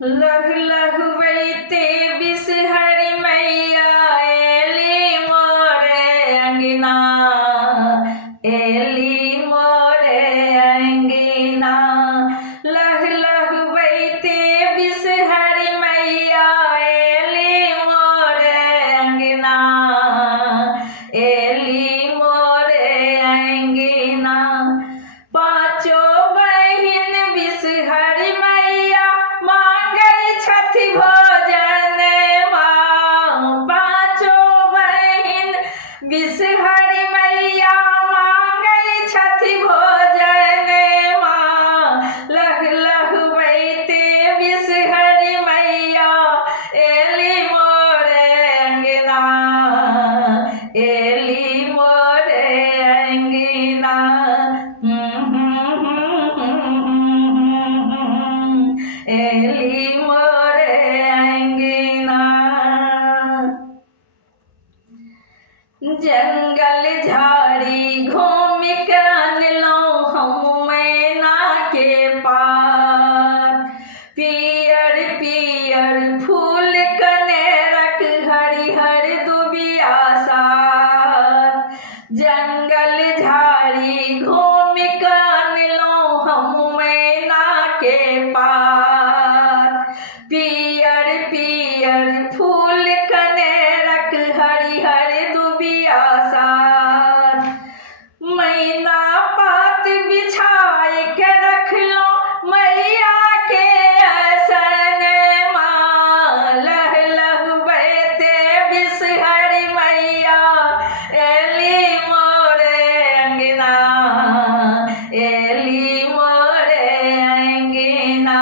लहु लहु बइते बिसहरि मैया एली मोरे अंगना, एली मोरे अंगना। लहु लहु बइते बिसहरि मैया एली मोरे अंगना, एली मोरे अंगना। पाँचों बहिन बिसहरि मैया मांगै छथि भोजन माँ। पाँचों बहिन बिसहरि मैया मांगै छथि भोजन माँ। लहु लहु बइते बिसहरि मैया एली मोरे अंगना, एली मोरे अंगना। एली मोरे अंगना। जंगल झाड़ी घूम के अनलहुँ हम मैना के पात। पियर पियर फूल कनेरक हरिहर दुबिया साथ। जंगल झाड़ी घूम के अनलहुँ हम मैना के पात। पियर पियर फूल कनेरक हरिहर दुबिया साथ। मैना पात बिछाए के रखलहुँ मैया के आसन माँ। लहु लहु बइते बिसहरि मैया एली मोरे अंगना, एली मोरे अंगना।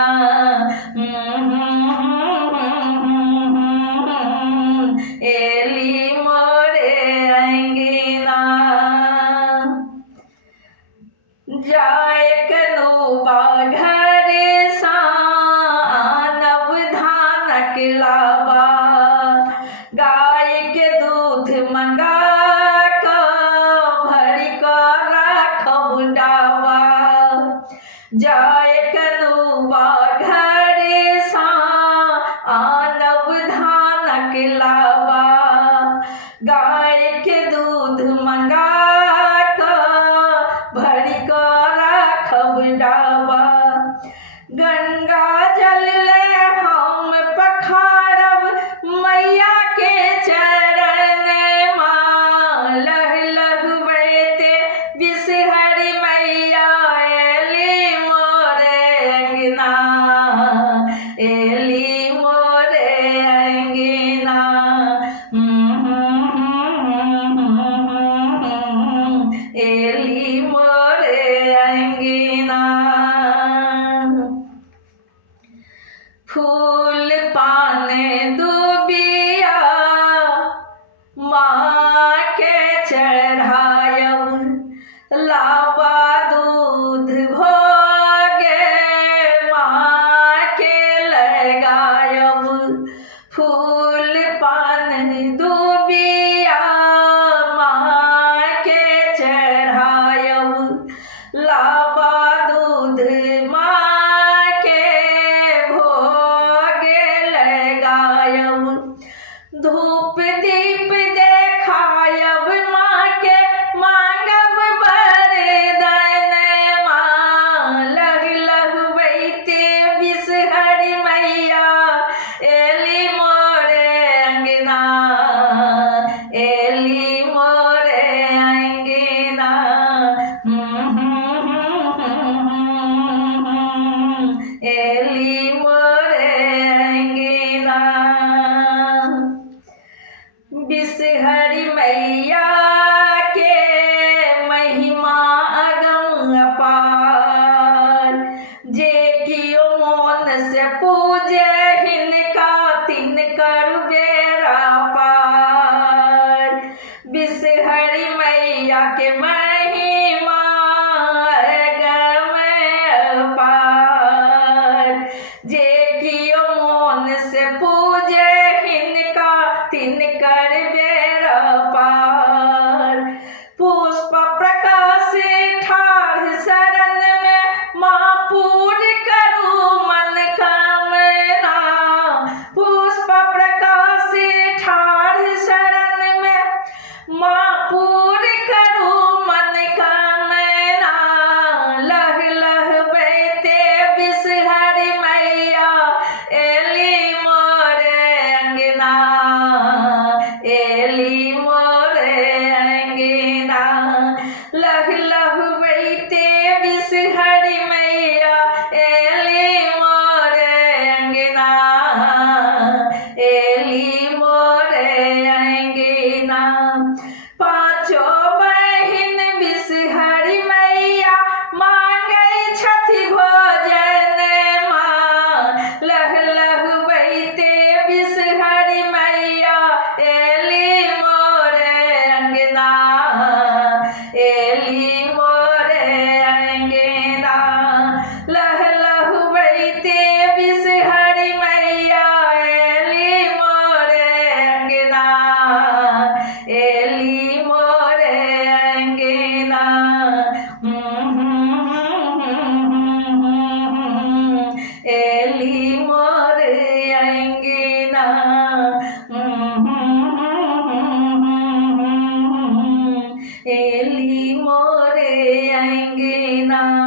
एली मोरे अंगना। जाए कनुबा घर सा आनब धानक लाबा। गाय के दूध मंगा कऽ भरि कऽ राखब डाबा। जाए कनुबा घर सा आनब धानक लाबा। गाय के दूध मंगा कऽ भरि कऽ राखब डाबा। गंगा जल ले हम पखारब मैया के चरण माँ। लहु लहु बइते बिसहरि मैया एली मोरे अंगना, एली मोरे अंगना। एली मोरे अंगना। फूल पान दुबिया माँ के चढ़ायब। लाबा दूध भोगे माँ के लगायब। फूल पान दुबिया माँ के चढ़ायब। लाबा दूध माँ के भोगे लगायब। धूप दीप देखायब माँ के मांगब वरदान माँ। लहु लहु बइते बिसहरि मैया एली मोरे अंगना, एली मोरे अंगना। एली मोरे अंगना। बिसहरि मैया के महिमा अगम अपार। जे कियो मोन से पूजे हिनका तिनकर बेड़ा पार। बिसहरि मैया के महिमा अगम अपार। जे कियो मोन से पूजे हिनका तिनकर बेड़ा पार। पुष्प प्रकाश ठाढ़ शरण में माँ पूर करू मन कामना। ही मोरे आएंगे ना।